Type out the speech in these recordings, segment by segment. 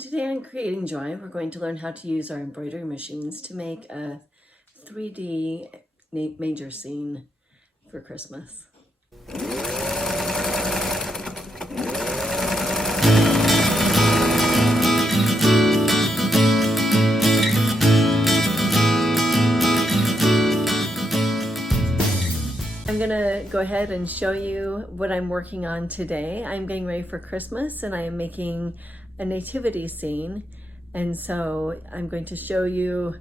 Today on Creating Joy, we're going to learn how to use our embroidery machines to make a 3D major scene for Christmas. I'm gonna go ahead and show you what I'm working on today. I'm getting ready for Christmas and I am making a nativity scene. And so I'm going to show you,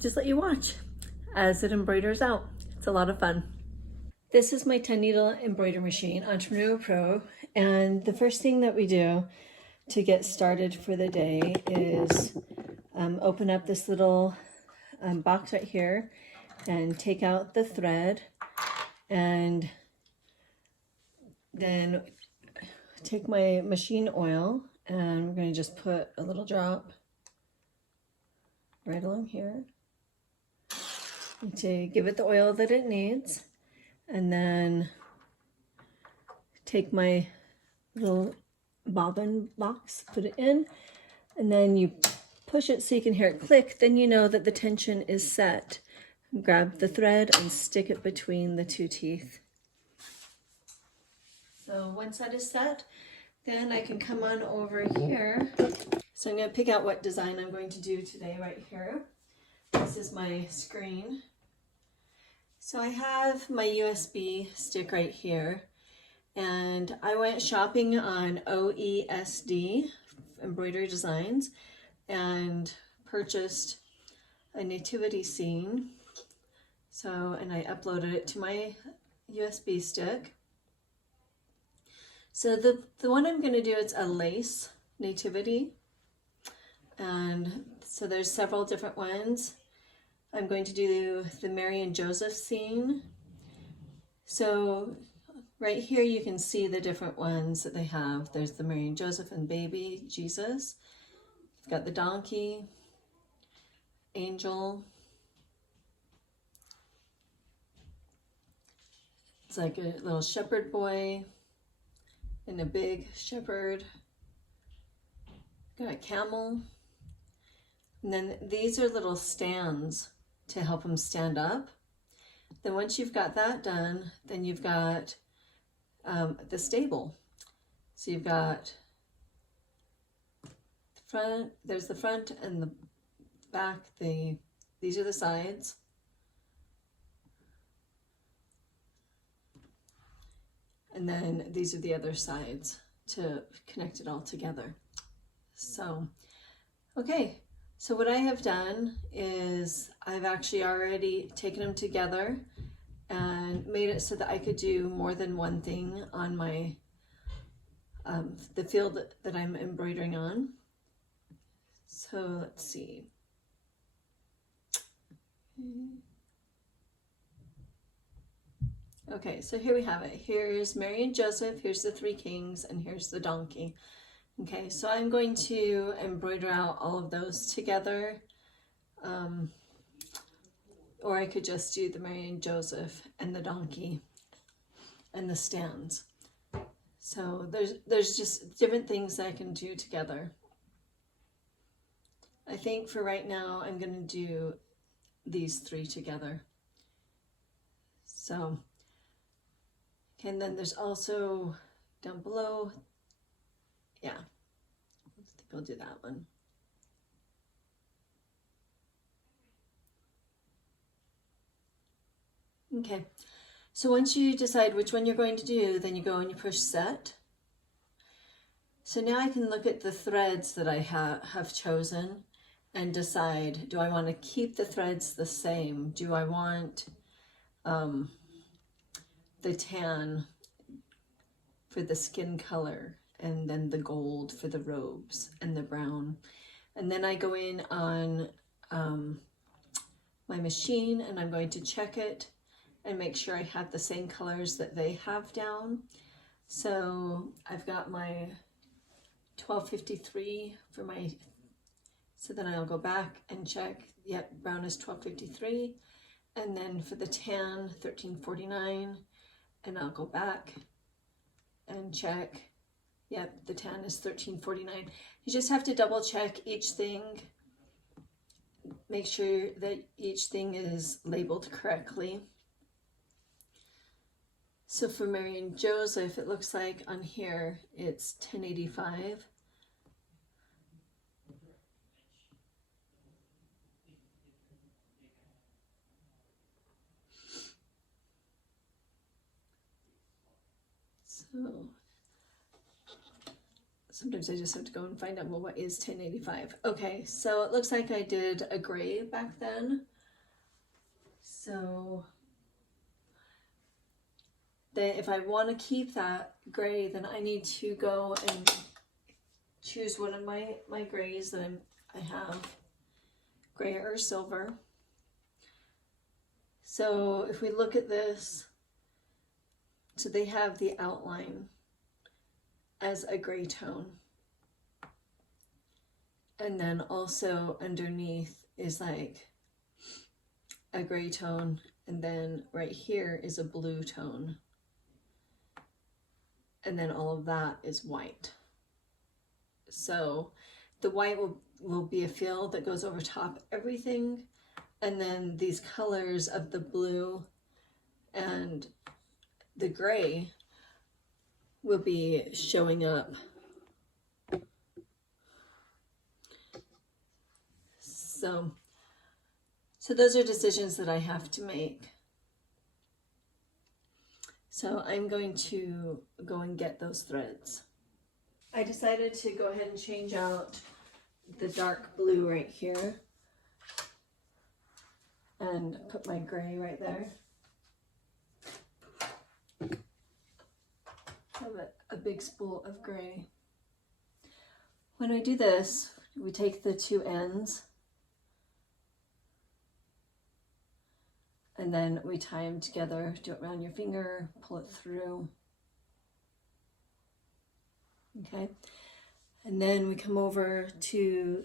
just let you watch as it embroiders out. It's a lot of fun. This is my 10 needle embroidery machine, Entrepreneur Pro. And the first thing that we do to get started for the day is open up this little box right here and take out the thread, and then take my machine oil, and we're going to just put a little drop right along here to give it the oil that it needs. And then take my little bobbin box, put it in, and then you push it so you can hear it click. Then you know that the tension is set. Grab the thread and stick it between the two teeth. So once that is set, then I can come on over here. So I'm going to pick out what design I'm going to do today right here. This is my screen. So I have my USB stick right here, and I went shopping on OESD, Embroidery Designs, and purchased a nativity scene. So, and I uploaded it to my USB stick. So the one I'm going to do, it's a lace nativity. And so there's several different ones. I'm going to do the Mary and Joseph scene. So right here you can see the different ones that they have. There's the Mary and Joseph and baby Jesus. You've got the donkey, angel. It's like a little shepherd boy and a big shepherd. Got a camel. And then these are little stands to help them stand up. Then once you've got that done, then you've got the stable. So you've got the front, there's the front and the back. These are the sides. And then these are the other sides to connect it all together. So, okay. So what I have done is I've actually already taken them together and made it so that I could do more than one thing on my, the field that I'm embroidering on. So let's see. Okay, so here we have it. Here's Mary and Joseph, here's the three kings, and here's the donkey. Okay, so I'm going to embroider out all of those together. Or I could just do the Mary and Joseph and the donkey and the stands. So there's just different things that I can do together. I think for right now, I'm going to do these three together. So, and then there's also down below, yeah, I think I'll do that one. Okay, so once you decide which one you're going to do, then you go and you push set. So now I can look at the threads that I have chosen and decide, do I want to keep the threads the same? Do I want the tan for the skin color, and then the gold for the robes, and the brown? And then I go in on my machine and I'm going to check it and make sure I have the same colors that they have down. So I've got my 1253 for my, so then I'll go back and check, yep, brown is 1253. And then for the tan, 1349, and I'll go back and check, Yep, the tan is $13.49. You just have to double check each thing. Make sure that each thing is labeled correctly. So for Mary and Joseph, it looks like on here it's $10.85. So sometimes I just have to go and find out, well, what is $10.85? Okay, so it looks like I did a gray back then. So then if I want to keep that gray, then I need to go and choose one of my grays that I have, gray or silver. So if we look at this, so they have the outline as a gray tone. And then also underneath is like a gray tone. And then right here is a blue tone. And then all of that is white. So the white will be a fill that goes over top everything. And then these colors of the blue and the gray will be showing up. So those are decisions that I have to make. So I'm going to go and get those threads. I decided to go ahead and change out the dark blue right here and put my gray right there. Have a big spool of gray. When I do this, we take the two ends and then we tie them together. Do it around your finger, pull it through. Okay, and then we come over to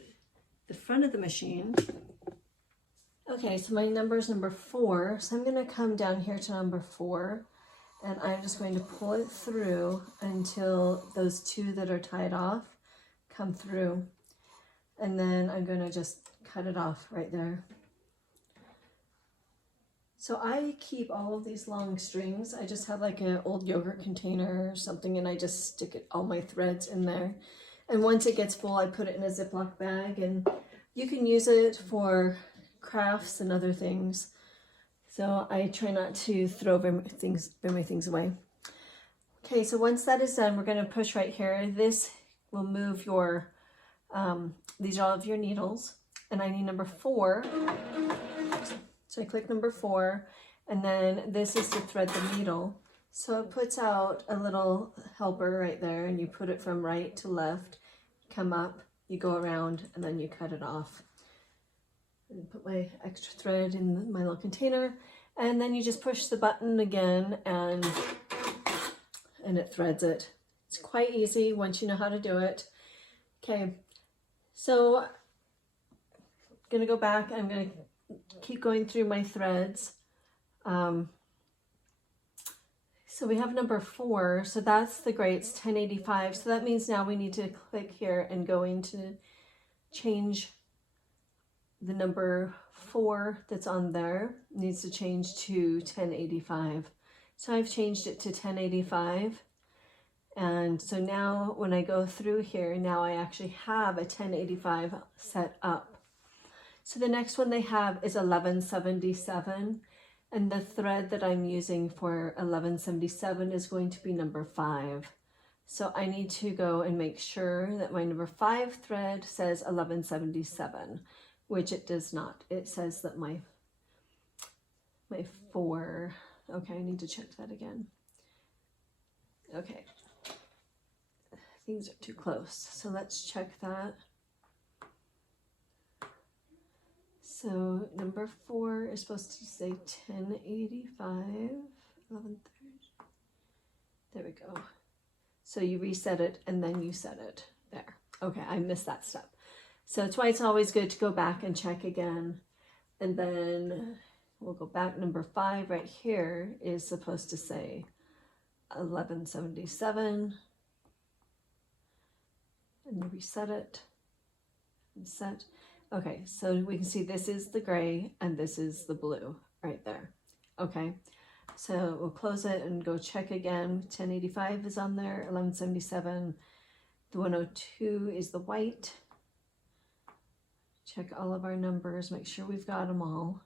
the front of the machine. Okay, so my number is number 4, so I'm going to come down here to number 4, and I'm just going to pull it through until those two that are tied off come through, and then I'm going to just cut it off right there. So I keep all of these long strings. I just have like an old yogurt container or something, and I just stick all my threads in there. And once it gets full, I put it in a Ziploc bag, and you can use it for crafts and other things. So I try not to throw very many things away. Okay, so once that is done, we're going to push right here. This will move your, these are all of your needles, and I need number 4. So I click number 4, and then this is to thread the needle. So it puts out a little helper right there, and you put it from right to left, come up, you go around, and then you cut it off. And put my extra thread in my little container, and then you just push the button again, and it threads it. It's quite easy once you know how to do it. Okay, so I'm gonna go back. I'm gonna keep going through my threads. So we have number 4, so that's the gray. It's 10.85. So that means now we need to click here and go into change. The number 4 that's on there needs to change to 10.85. So I've changed it to 10.85. And so now when I go through here, now I actually have a 10.85 set up. So the next one they have is 11.77. And the thread that I'm using for 11.77 is going to be number 5. So I need to go and make sure that my number 5 thread says 11.77. Which it does not. It says that my 4, okay, I need to check that again. Okay, things are too close, so let's check that. So number 4 is supposed to say 10.85, 11.30. There we go. So you reset it and then you set it there. Okay, I missed that step. So that's why it's always good to go back and check again. And then we'll go back. Number 5 right here is supposed to say 11.77. and reset it, and set. Okay, so we can see this is the gray and this is the blue right there. Okay, so we'll close it and go check again. 1085 is on there, 1177. The 102 is the white. Check all of our numbers, make sure we've got them all.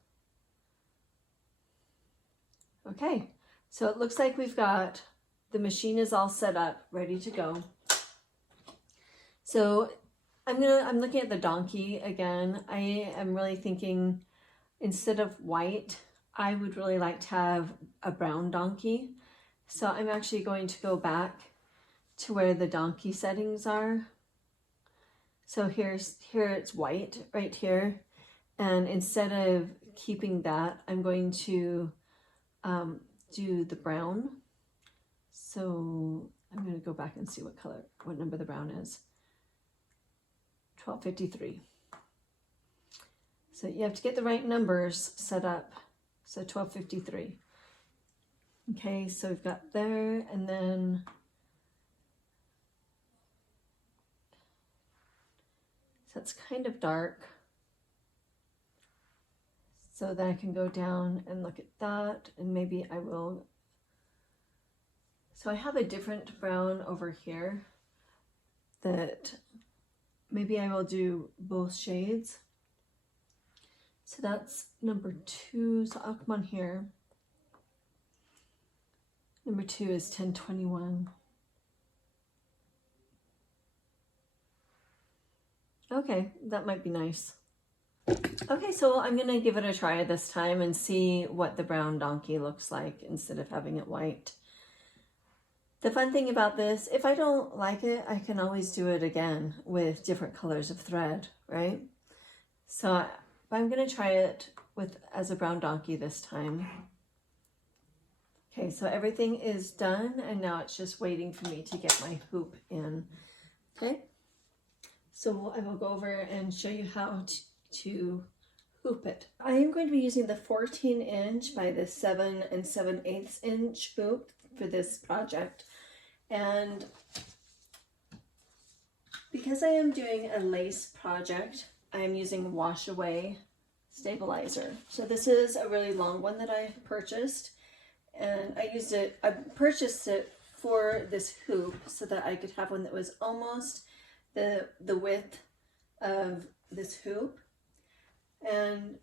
Okay, so it looks like we've got, the machine is all set up, ready to go. So I'm looking at the donkey again. I am really thinking, instead of white, I would really like to have a brown donkey. So I'm actually going to go back to where the donkey settings are. So here it's white right here. And instead of keeping that, I'm going to do the brown. So I'm going to go back and see what number the brown is. 1253. So you have to get the right numbers set up. So 1253. Okay, so we've got there, and then so it's kind of dark. So then I can go down and look at that, and maybe I will. So I have a different brown over here that maybe I will do both shades. So that's number 2. So I'll come on here. Number 2 is 1021. Okay, that might be nice. Okay, so I'm gonna give it a try this time and see what the brown donkey looks like instead of having it white. The fun thing about this, if I don't like it, I can always do it again with different colors of thread, right? So I'm gonna try it as a brown donkey this time. Okay, so everything is done, and now it's just waiting for me to get my hoop in. Okay, so I will go over and show you how to hoop it. I am going to be using the 14" by the 7 7/8 inch hoop for this project. And because I am doing a lace project, I am using wash away stabilizer. So this is a really long one that I purchased, and I purchased it for this hoop so that I could have one that was almost the width of this hoop. And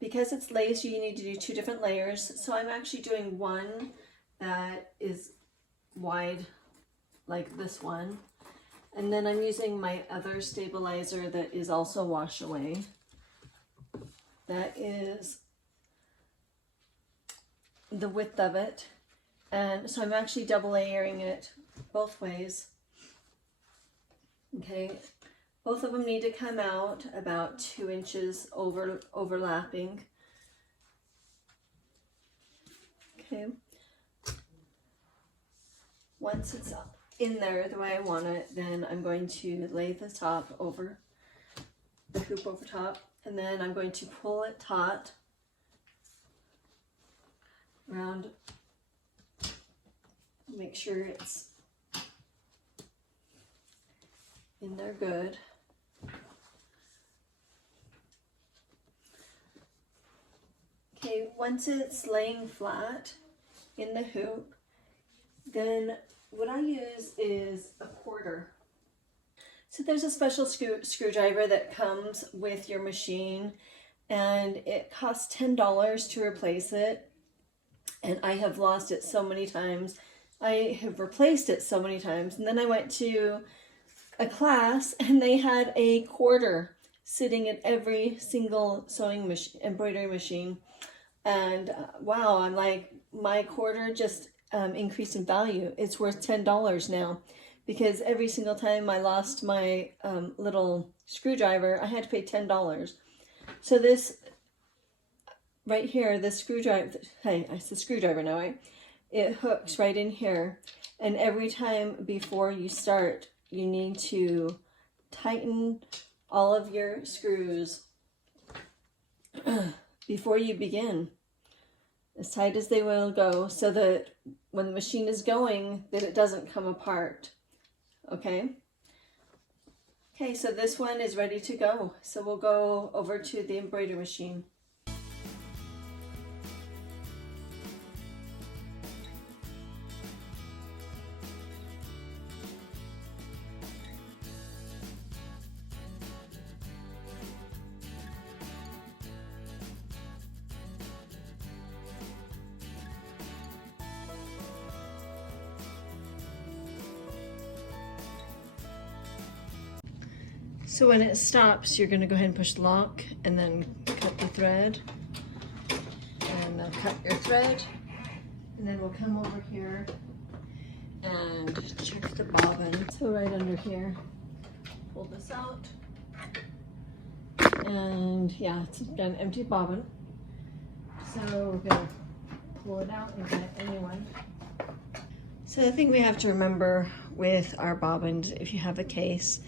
because it's lace, you need to do 2 different layers. So I'm actually doing one that is wide like this one. And then I'm using my other stabilizer that is also wash away. That is the width of it. And so I'm actually double layering it both ways. Okay, both of them need to come out about 2 inches overlapping. Okay, once it's in there the way I want it, then I'm going to lay the top over, the hoop over top, and then I'm going to pull it taut around, make sure it's in there good. Okay, once it's laying flat in the hoop, then what I use is a quarter. So there's a special screwdriver that comes with your machine, and it costs $10 to replace it. And I have lost it so many times. I have replaced it so many times. And then I went to a class and they had a quarter sitting at every single embroidery machine. And wow, I'm like, my quarter just increased in value. It's worth $10 now, because every single time I lost my little screwdriver, I had to pay $10. So this right here, the screwdriver, hey, it's the screwdriver now, right? It hooks right in here. And every time before you start, you need to tighten all of your screws before you begin, as tight as they will go, so that when the machine is going, that it doesn't come apart. Okay, Okay, so this one is ready to go. So we'll go over to the embroidery machine. So when it stops, you're going to go ahead and push lock and then cut the thread. And then cut your thread. And then we'll come over here and check the bobbin. So right under here, pull this out. And yeah, it's got an empty bobbin. So we're going to pull it out and get it anyway. So the thing we have to remember with our bobbins, if you have a case,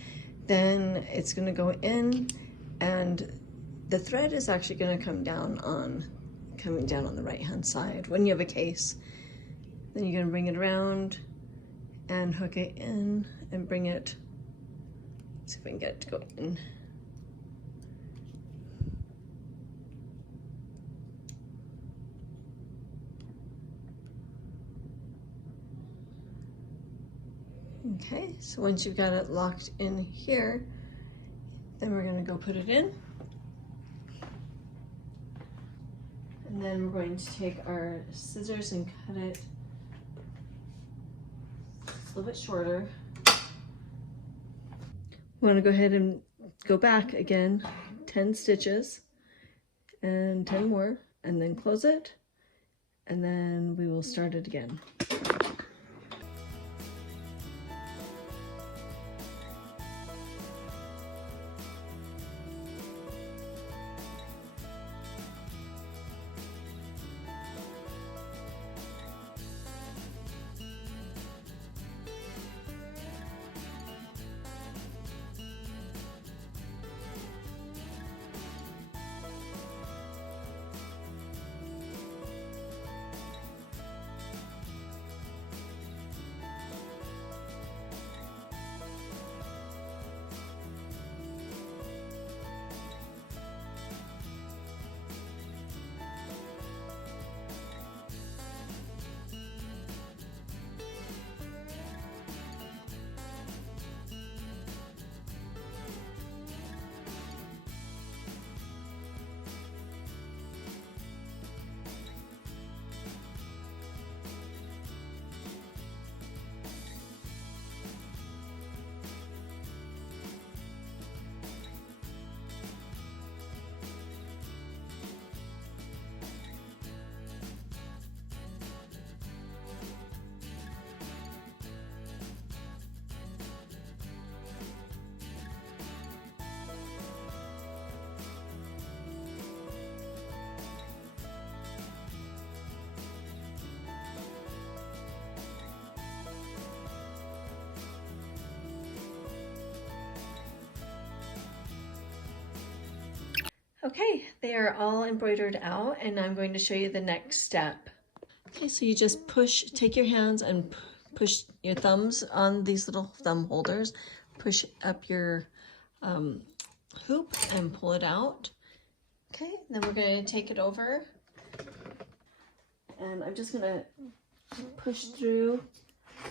then it's going to go in and the thread is actually going to come down on the right hand side when you have a case. Then you're going to bring it around and hook it in and bring it, let's see if we can get it to go in. Okay, so once you've got it locked in here, then we're going to go put it in. And then we're going to take our scissors and cut it a little bit shorter. We want to go ahead and go back again 10 stitches and 10 more, and then close it, and then we will start it again. Okay, they are all embroidered out, and I'm going to show you the next step. Okay, so you just take your hands and push your thumbs on these little thumb holders, push up your hoop and pull it out. Okay, then we're going to take it over, and I'm just going to push through,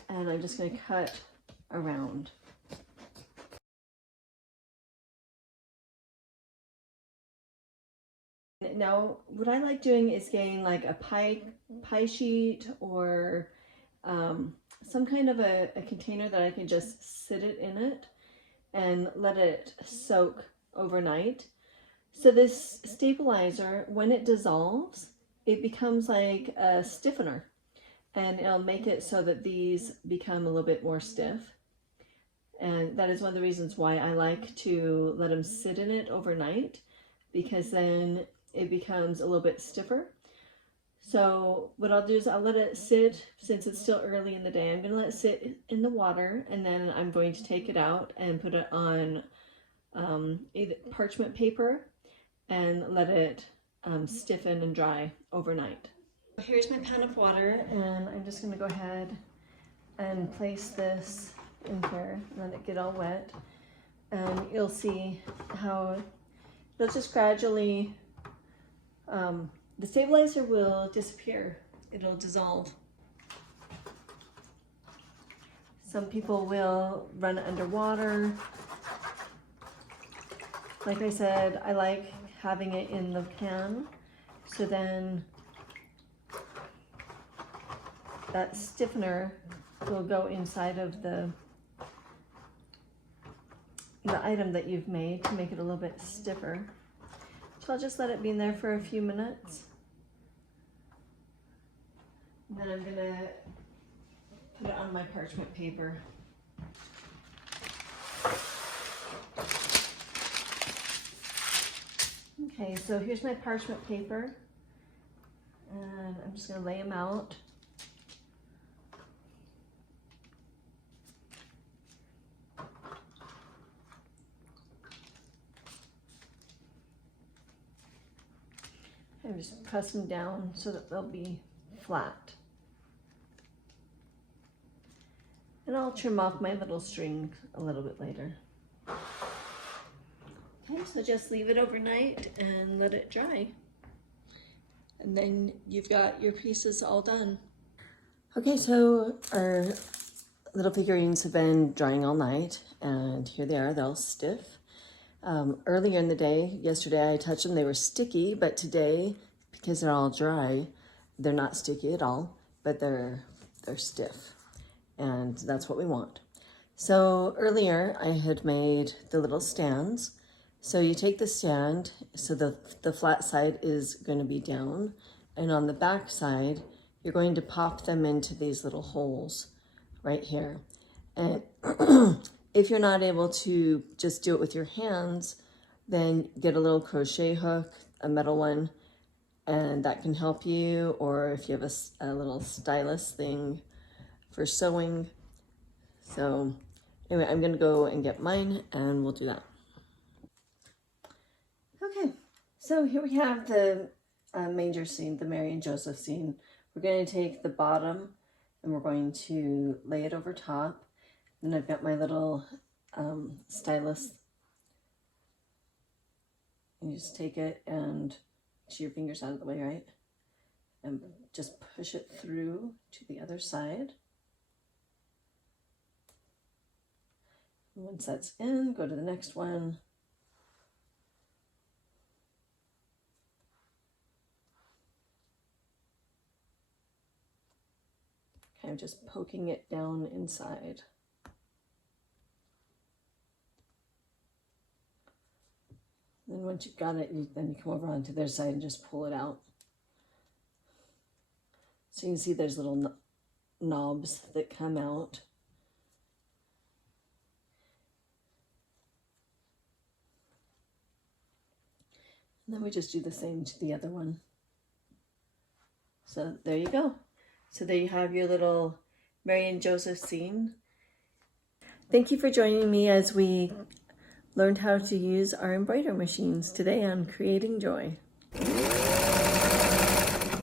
and I'm just going to cut around. Now, what I like doing is getting like a pie sheet or some kind of a container that I can just sit it in it and let it soak overnight. So this stabilizer, when it dissolves, it becomes like a stiffener, and it'll make it so that these become a little bit more stiff. And that is one of the reasons why I like to let them sit in it overnight, because then it becomes a little bit stiffer. So what I'll do is I'll let it sit, since it's still early in the day, I'm going to let it sit in the water, and then I'm going to take it out and put it on either parchment paper and let it stiffen and dry overnight. Here's my pan of water, and I'm just going to go ahead and place this in here, let it get all wet. and you'll see how it'll just gradually, the stabilizer will disappear. It'll dissolve. Some people will run it underwater. Like I said, I like having it in the pan, so then that stiffener will go inside of the item that you've made to make it a little bit stiffer. So I'll just let it be in there for a few minutes. And then I'm gonna put it on my parchment paper. Okay, so here's my parchment paper, and I'm just gonna lay them out. I'm just pressing down so that they'll be flat. And I'll trim off my little string a little bit later. Okay, so just leave it overnight and let it dry. And then you've got your pieces all done. Okay, so our little figurines have been drying all night, and here they are, they're all stiff. Earlier in the day, yesterday I touched them, they were sticky, but today, because they're all dry, they're not sticky at all, but they're stiff, and that's what we want. So earlier I had made the little stands. So you take the stand, so the flat side is going to be down, and on the back side, you're going to pop them into these little holes right here. And if you're not able to just do it with your hands, then get a little crochet hook, a metal one, and that can help you. Or if you have a little stylus thing for sewing. So anyway, I'm gonna go and get mine and we'll do that. Okay, so here we have the manger scene, the Mary and Joseph scene. We're going to take the bottom and we're going to lay it over top. Then I've got my little stylus. You just take it and get your fingers out of the way, right? And just push it through to the other side. And once that's in, go to the next one. Kind of just poking it down inside. Then once you've got it, then you come over onto their side and just pull it out. So you can see there's little knobs that come out. And then we just do the same to the other one. So there you go. So there you have your little Mary and Joseph scene. Thank you for joining me as we learned how to use our embroider machines today on Creating Joy.